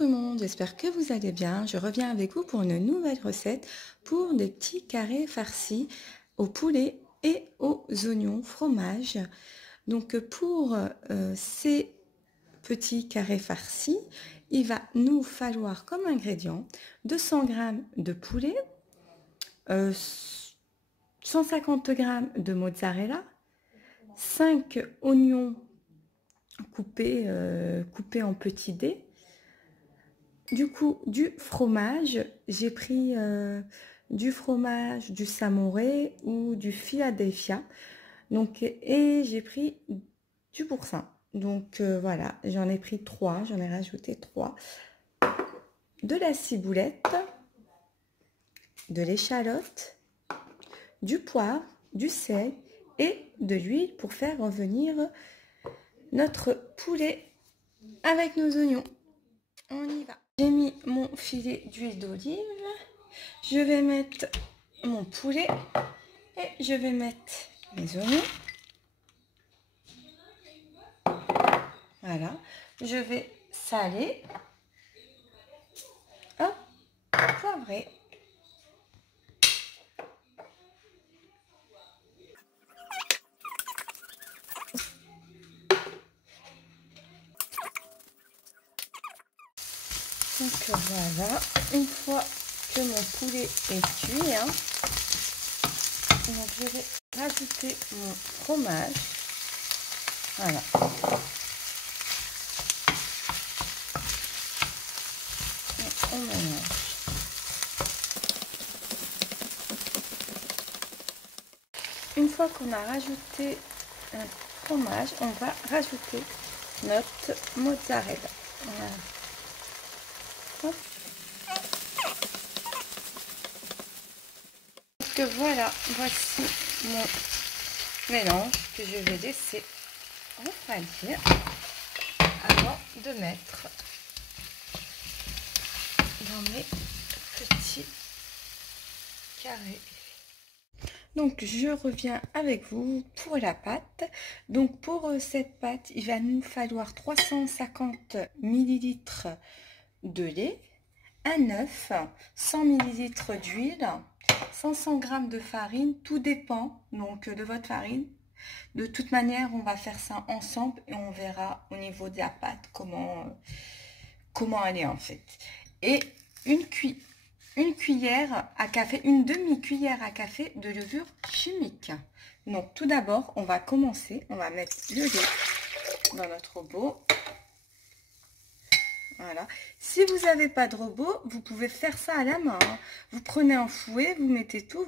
tout le monde, j'espère que vous allez bien. Je reviens avec vous pour une nouvelle recette pour des petits carrés farcis au poulet et aux oignons fromage. Donc pour ces petits carrés farcis, il va nous falloir comme ingrédient 200 g de poulet, 150 g de mozzarella, 5 oignons coupés en petits dés. Du coup, du fromage, j'ai pris du fromage du Samouraï ou du Philadelphia. Donc, et j'ai pris du boursin. Donc voilà, j'en ai pris 3, j'en ai rajouté 3. De la ciboulette, de l'échalote, du poivre, du sel et de l'huile pour faire revenir notre poulet avec nos oignons. On y va. J'ai mis mon filet d'huile d'olive. Je vais mettre mon poulet et je vais mettre mes oignons. Voilà. Je vais saler. Hop, poivrer. Donc voilà, une fois que mon poulet est cuit, donc je vais rajouter mon fromage. Voilà. Et on mélange. Une fois qu'on a rajouté un fromage, on va rajouter notre mozzarella. Voilà. Hop. Donc voilà, voici mon mélange que je vais laisser refroidir avant de mettre dans mes petits carrés. Donc je reviens avec vous pour la pâte. Donc pour cette pâte, il va nous falloir 350 ml de lait, un œuf, 100 ml d'huile, 500 g de farine. Tout dépend donc de votre farine. De toute manière, on va faire ça ensemble et on verra au niveau de la pâte comment elle est en fait. Et une cuillère à café, une demi-cuillère à café de levure chimique. Donc tout d'abord, on va commencer, on va mettre le lait dans notre robot. Voilà. Si vous n'avez pas de robot, vous pouvez faire ça à la main. Vous prenez un fouet, vous mettez tout,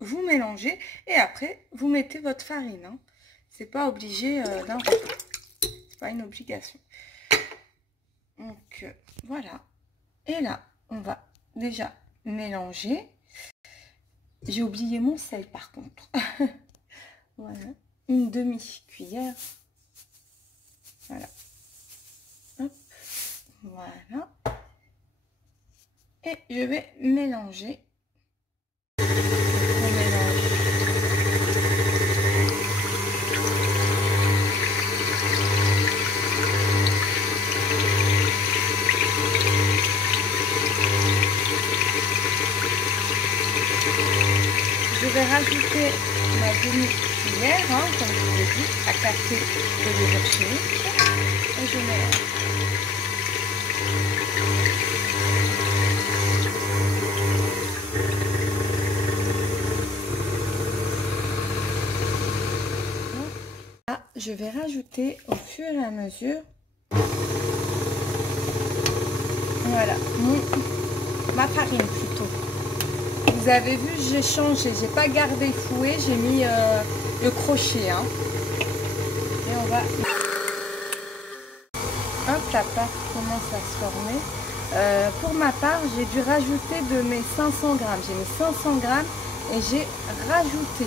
vous mélangez et après vous mettez votre farine. C'est pas obligé d'un robot. C'est pas une obligation. Donc voilà. Et là, on va déjà mélanger. J'ai oublié mon sel par contre. Voilà. Une demi-cuillère. Voilà. Hop. Voilà. Et je vais mélanger. On mélange. Je vais rajouter ma demi-cuillère, comme je vous l'ai dit, à café de levure chimique. Et je mélange. Là, je vais rajouter au fur et à mesure, voilà, ma farine plutôt. Vous avez vu, j'ai changé, j'ai pas gardé le fouet, j'ai mis le crochet. Et on va... Hop, la pâte commence à se former. Pour ma part, j'ai dû rajouter de mes 500 grammes. J'ai mis 500 grammes et j'ai rajouté.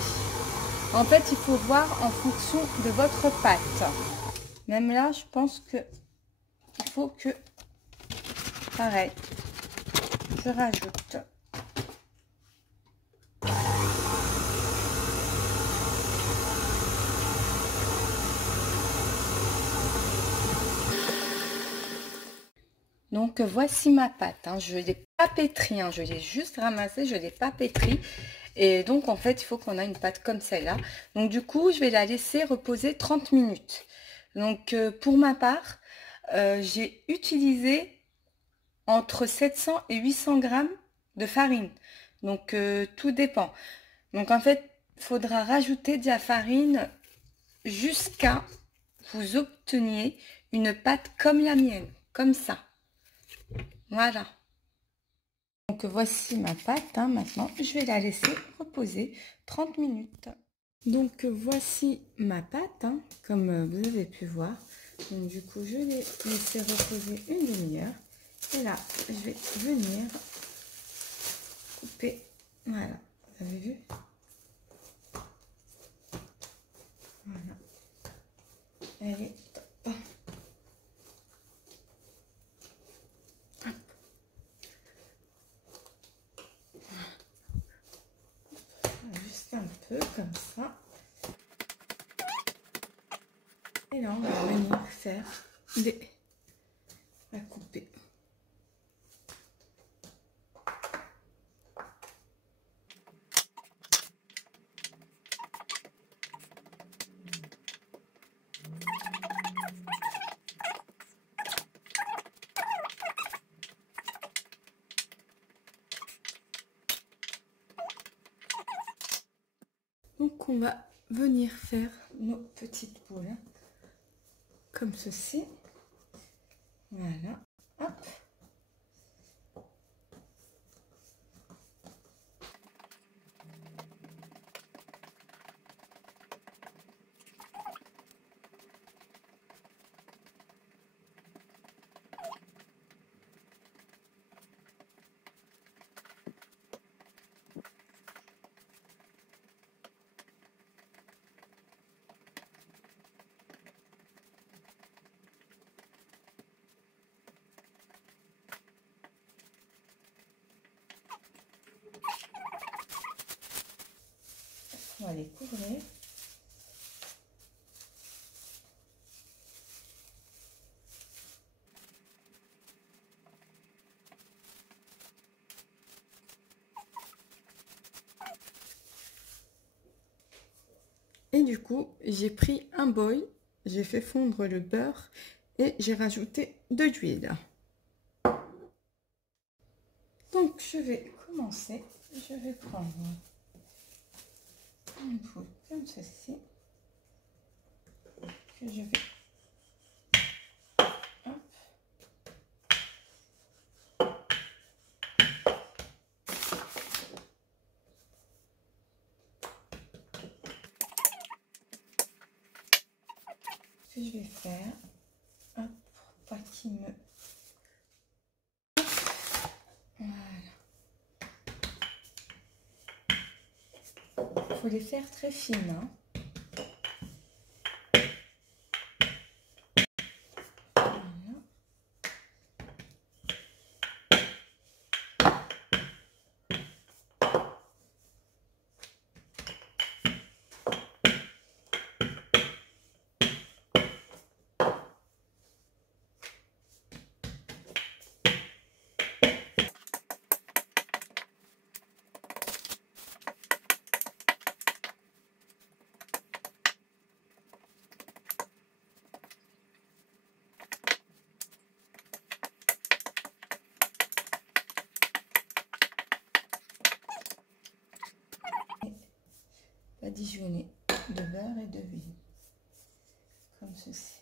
En fait, il faut voir en fonction de votre pâte. Même là, je pense que il faut que... Pareil, je rajoute. Donc voici ma pâte, hein. Je ne l'ai pas pétrie, hein. Je l'ai juste ramassée, je ne l'ai pas pétrie. Et donc en fait, il faut qu'on ait une pâte comme celle-là. Donc du coup, je vais la laisser reposer 30 minutes. Donc pour ma part, j'ai utilisé entre 700 et 800 grammes de farine. Donc tout dépend. Donc en fait, il faudra rajouter de la farine jusqu'à vous obteniez une pâte comme la mienne, comme ça. Voilà. Donc voici ma pâte, hein. Maintenant, je vais la laisser reposer 30 minutes. Donc voici ma pâte, hein, comme vous avez pu voir. Donc du coup, je l'ai laissé reposer une demi-heure. Et là, je vais venir couper. Voilà, vous avez vu? Voilà. Elle est top. Hop. Juste un peu comme ça. Et là, on va venir faire la couper. Donc on va venir faire nos petites boules, hein, comme ceci. Voilà. Hop. On va les couvrir. Et du coup, j'ai pris un bol, j'ai fait fondre le beurre et j'ai rajouté de l'huile. Donc, je vais commencer. Je vais prendre une poule comme ceci. Que je vais... Hop. Ce que je vais faire, hop, pour pas qu'il me... Voilà. Il faut les faire très fines, hein. Voilà. Badigeonner de beurre et de huile, comme ceci.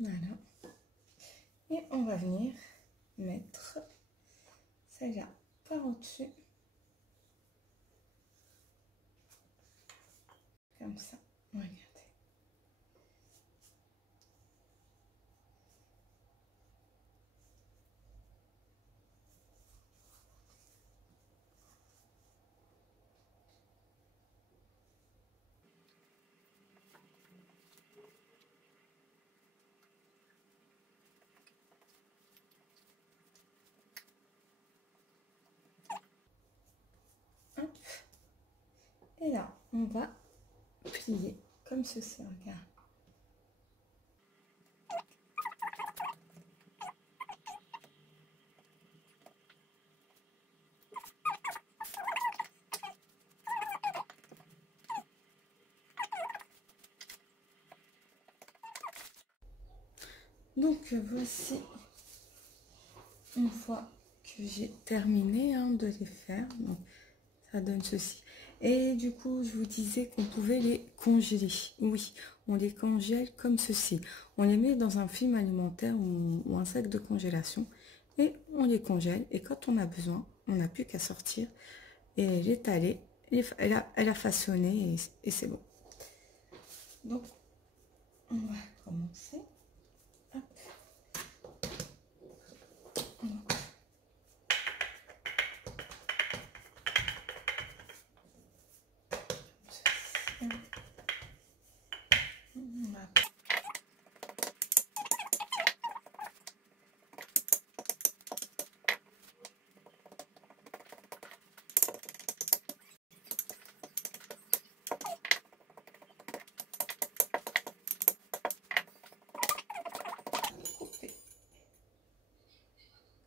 Voilà. va venir mettre celle-là par au-dessus. Comme ça, regardez. Hop. Et là, on va plier comme ceci, regarde. Donc voici, une fois que j'ai terminé de les faire, donc ça donne ceci. Et du coup, je vous disais qu'on pouvait les congeler. Oui, on les congèle comme ceci. On les met dans un film alimentaire ou un sac de congélation et on les congèle. Et quand on a besoin, on n'a plus qu'à sortir et l'étaler. Elle a façonné et c'est bon. Donc, on va commencer. Hop.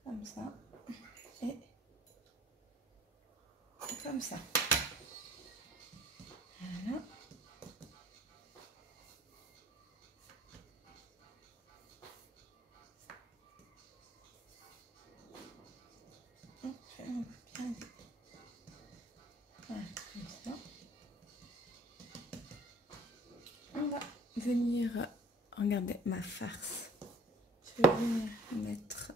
Comme ça et comme ça. Voilà. Après, on va bien. Voilà, comme ça. On va venir regarder ma farce. Je vais venir mettre.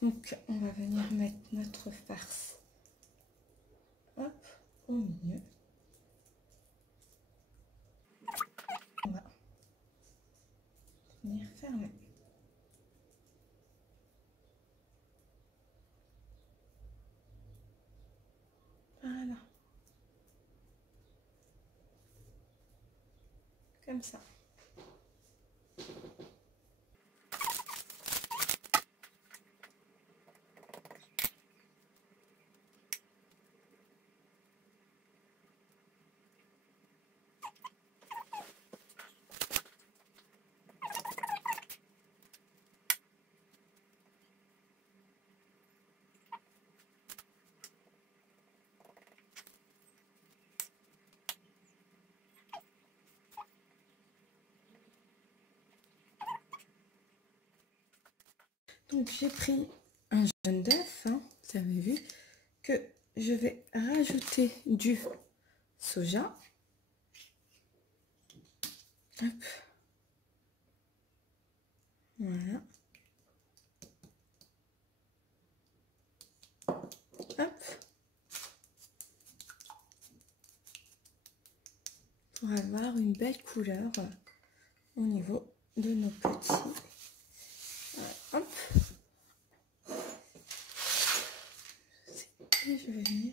Donc, on va venir mettre notre farce. Hop, au milieu. On va venir fermer. Voilà. Comme ça. Donc j'ai pris un jaune d'œuf, vous avez vu, que je vais rajouter du soja. Hop. Voilà. Hop. Pour avoir une belle couleur au niveau de nos petits. Voilà. Hop. Et je vais venir.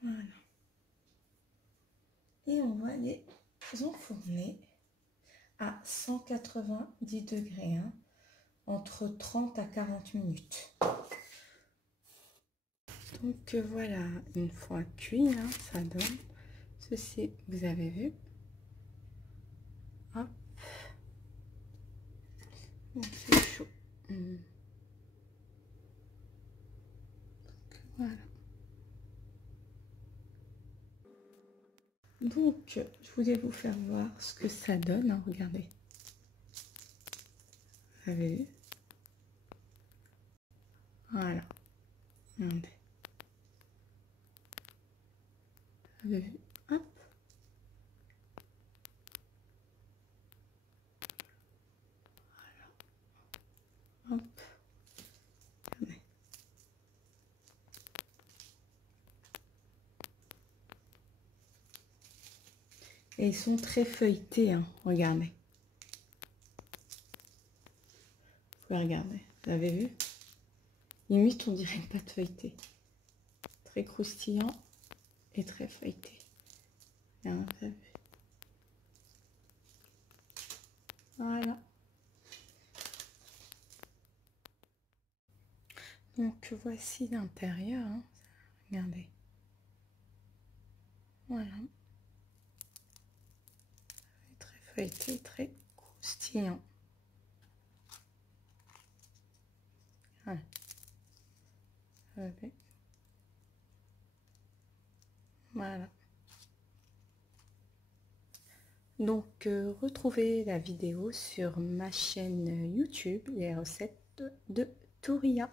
Voilà. Et on va les enfourner à 190 degrés, entre 30 à 40 minutes. Donc voilà, une fois cuit, ça donne ceci, vous avez vu. Hop. Donc c'est chaud. Donc, je voulais vous faire voir ce que ça donne, hein, regardez. Vous avez vu? Voilà, regardez. Vous avez vu? Hop. Hop. Regardez. Et ils sont très feuilletés, hein, regardez. Vous pouvez regarder, vous avez vu? Limite, on dirait pas de feuilleté. Très croustillant et très feuilleté. Regardez, vous avez vu? Voilà. Donc voici l'intérieur, hein. Regardez. Voilà. Très feuilleté, très croustillant. Voilà. Voilà. Donc retrouvez la vidéo sur ma chaîne YouTube, les recettes de Touria.